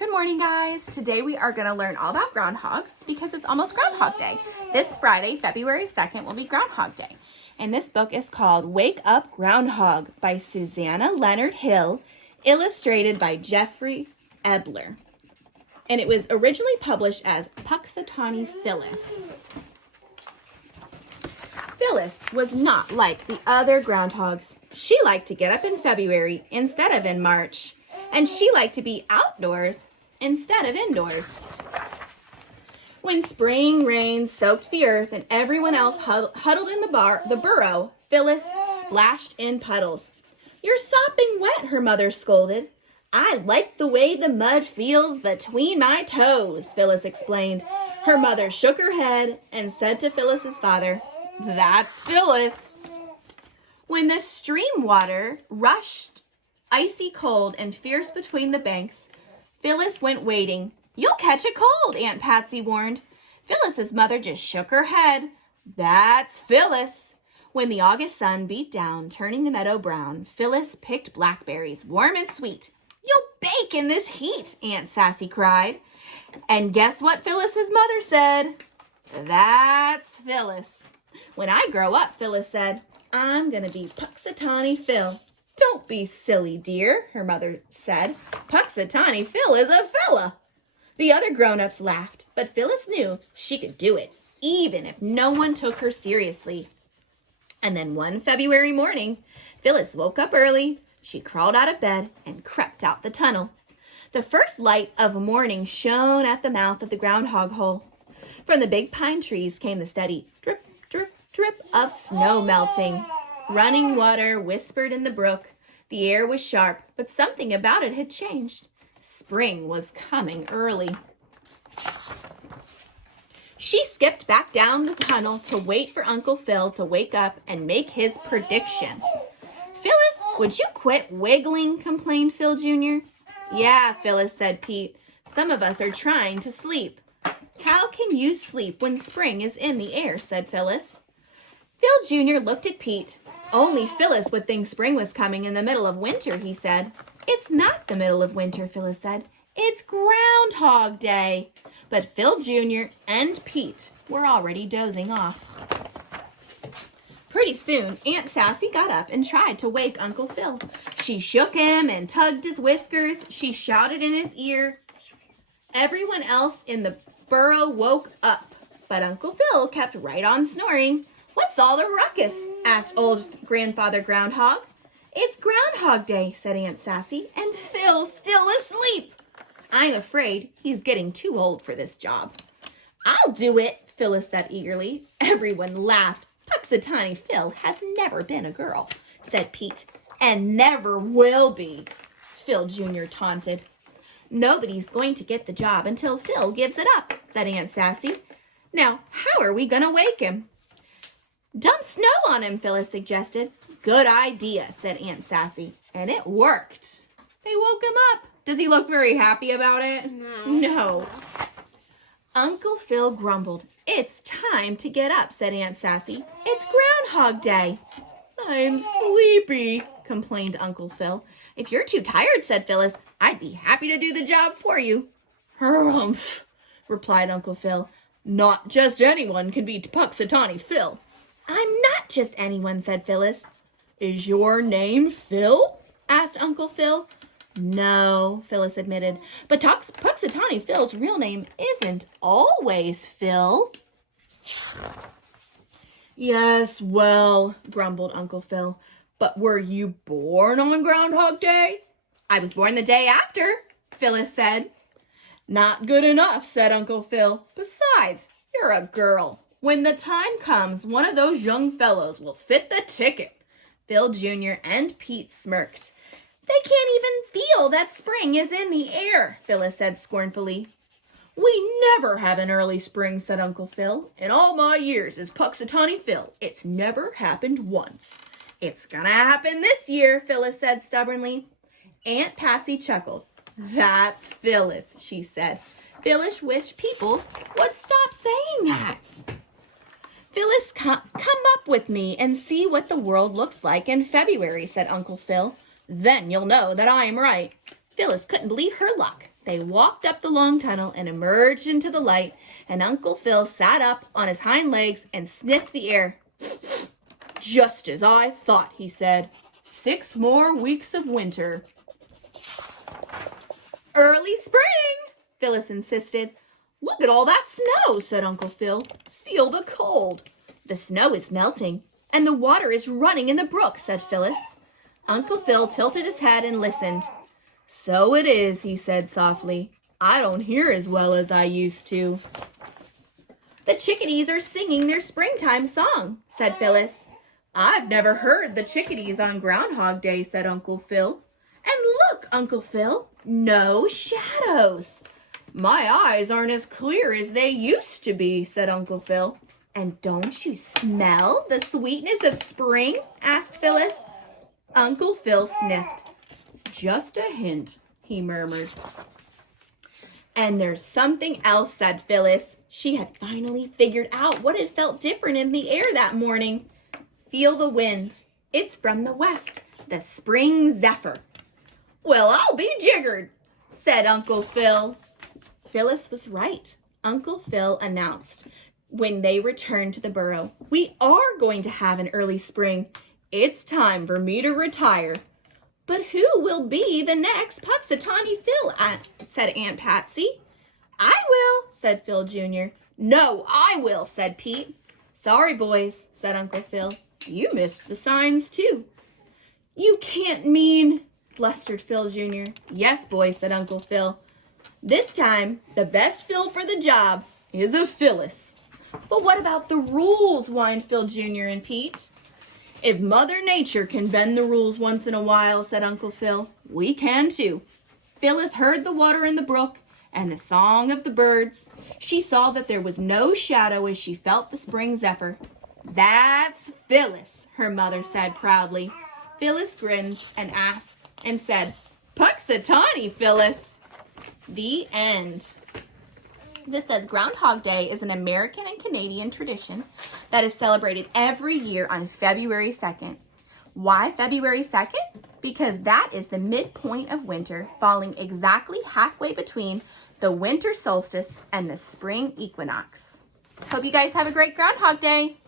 Good morning, guys. Today we are going to learn all about groundhogs because it's almost Groundhog Day. This Friday, February 2nd, will be Groundhog Day. And this book is called Wake Up Groundhog by Susanna Leonard Hill, illustrated by Jeffery, Ebbeler. And it was originally published as Punxsutawney Phyllis. Phyllis was not like the other groundhogs. She liked to get up in February instead of in March. And she liked to be outdoors instead of indoors. When spring rain soaked the earth and everyone else huddled in the burrow, Phyllis splashed in puddles. "You're sopping wet," her mother scolded. "I like the way the mud feels between my toes," Phyllis explained. Her mother shook her head and said to Phyllis's father, "That's Phyllis." When the stream water rushed icy cold and fierce between the banks, Phyllis went wading. "You'll catch a cold," Aunt Patsy warned. Phyllis's mother just shook her head. "That's Phyllis." When the August sun beat down, turning the meadow brown, Phyllis picked blackberries, warm and sweet. "You'll bake in this heat," Aunt Sassy cried. And guess what Phyllis's mother said? "That's Phyllis." "When I grow up," Phyllis said, "I'm going to be Punxsutawney Phil." "Don't be silly, dear," her mother said. "Punxsutawney Phil is a fella." The other grown-ups laughed, but Phyllis knew she could do it, even if no one took her seriously. And then one February morning, Phyllis woke up early. She crawled out of bed and crept out the tunnel. The first light of morning shone at the mouth of the groundhog hole. From the big pine trees came the steady drip, drip, drip of snow melting. Running water whispered in the brook. The air was sharp, but something about it had changed. Spring was coming early. She skipped back down the tunnel to wait for Uncle Phil to wake up and make his prediction. "Phyllis, would you quit wiggling?" complained Phil Jr. "Yeah, Phyllis," said Pete. "Some of us are trying to sleep." "How can you sleep when spring is in the air?" said Phyllis. Phil Jr. looked at Pete. "Only Phyllis would think spring was coming in the middle of winter," he said. "It's not the middle of winter," Phyllis said. "It's Groundhog Day." But Phil Jr. and Pete were already dozing off. Pretty soon, Aunt Sassy got up and tried to wake Uncle Phil. She shook him and tugged his whiskers. She shouted in his ear. Everyone else in the burrow woke up, but Uncle Phil kept right on snoring. "What's all the ruckus?" asked old Grandfather Groundhog. "It's Groundhog Day," said Aunt Sassy, "and Phil's still asleep. I'm afraid he's getting too old for this job." "I'll do it," Phyllis said eagerly. Everyone laughed. "Punxsutawney Phil has never been a girl," said Pete. "And never will be," Phil Jr. taunted. "Nobody's going to get the job until Phil gives it up," said Aunt Sassy. "Now, how are we going to wake him?" "Dump snow on him," Phyllis suggested. "Good idea," said Aunt Sassy. And it worked. They woke him up. Does he look very happy about it? No. Uncle Phil grumbled. "It's time to get up," said Aunt Sassy. "It's Groundhog Day." "I'm sleepy," complained Uncle Phil. "If you're too tired," said Phyllis, "I'd be happy to do the job for you." "Humph," replied Uncle Phil. "Not just anyone can be Punxsutawney Phil." "I'm not just anyone," said Phyllis. "Is your name Phil?" asked Uncle Phil. "No," Phyllis admitted, "but Punxsutawney Phil's real name isn't always Phil." "Yes, well," grumbled Uncle Phil, "but were you born on Groundhog Day?" "I was born the day after," Phyllis said. "Not good enough," said Uncle Phil. "Besides, you're a girl. When the time comes, one of those young fellows will fit the ticket." Phil Jr. and Pete smirked. "They can't even feel that spring is in the air," Phyllis said scornfully. "We never have an early spring," said Uncle Phil. "In all my years as Punxsutawney Phil, it's never happened once." "It's gonna happen this year," Phyllis said stubbornly. Aunt Patsy chuckled. "That's Phyllis," she said. Phyllis wished people would stop saying that. "Phyllis, come up with me and see what the world looks like in February," said Uncle Phil. "Then you'll know that I am right." Phyllis couldn't believe her luck. They walked up the long tunnel and emerged into the light, and Uncle Phil sat up on his hind legs and sniffed the air. "Just as I thought," he said. "6 more weeks of winter." "Early spring," Phyllis insisted. "Look at all that snow," said Uncle Phil. "Feel the cold." "The snow is melting, and the water is running in the brook," said Phyllis. Uncle Phil tilted his head and listened. "So it is," he said softly. "I don't hear as well as I used to." "The chickadees are singing their springtime song," said Phyllis. "I've never heard the chickadees on Groundhog Day," said Uncle Phil. "And look, Uncle Phil, no shadows." "My eyes aren't as clear as they used to be," said Uncle Phil. "And don't you smell the sweetness of spring?" asked Phyllis. Uncle Phil sniffed. "Just a hint," he murmured. "And there's something else," said Phyllis. She had finally figured out what had felt different in the air that morning. "Feel the wind. It's from the west, the spring zephyr." "Well, I'll be jiggered," said Uncle Phil. Phyllis was right. Uncle Phil announced when they returned to the burrow, "We are going to have an early spring. It's time for me to retire." "But who will be the next Puxatawny Phil?" said Aunt Patsy. "I will," said Phil Jr. "No, I will," said Pete. "Sorry, boys," said Uncle Phil. "You missed the signs, too." "You can't mean," blustered Phil Jr. "Yes, boys," said Uncle Phil. "This time, the best Phil for the job is a Phyllis." "But what about the rules?" whined Phil Jr. and Pete. "If Mother Nature can bend the rules once in a while," said Uncle Phil, "we can too." Phyllis heard the water in the brook and the song of the birds. She saw that there was no shadow as she felt the spring zephyr. "That's Phyllis," her mother said proudly. Phyllis grinned and said, "Puxatawny, Phyllis." The end. This says Groundhog Day is an American and Canadian tradition that is celebrated every year on February 2nd. Why February 2nd? Because that is the midpoint of winter, falling exactly halfway between the winter solstice and the spring equinox. Hope you guys have a great Groundhog Day.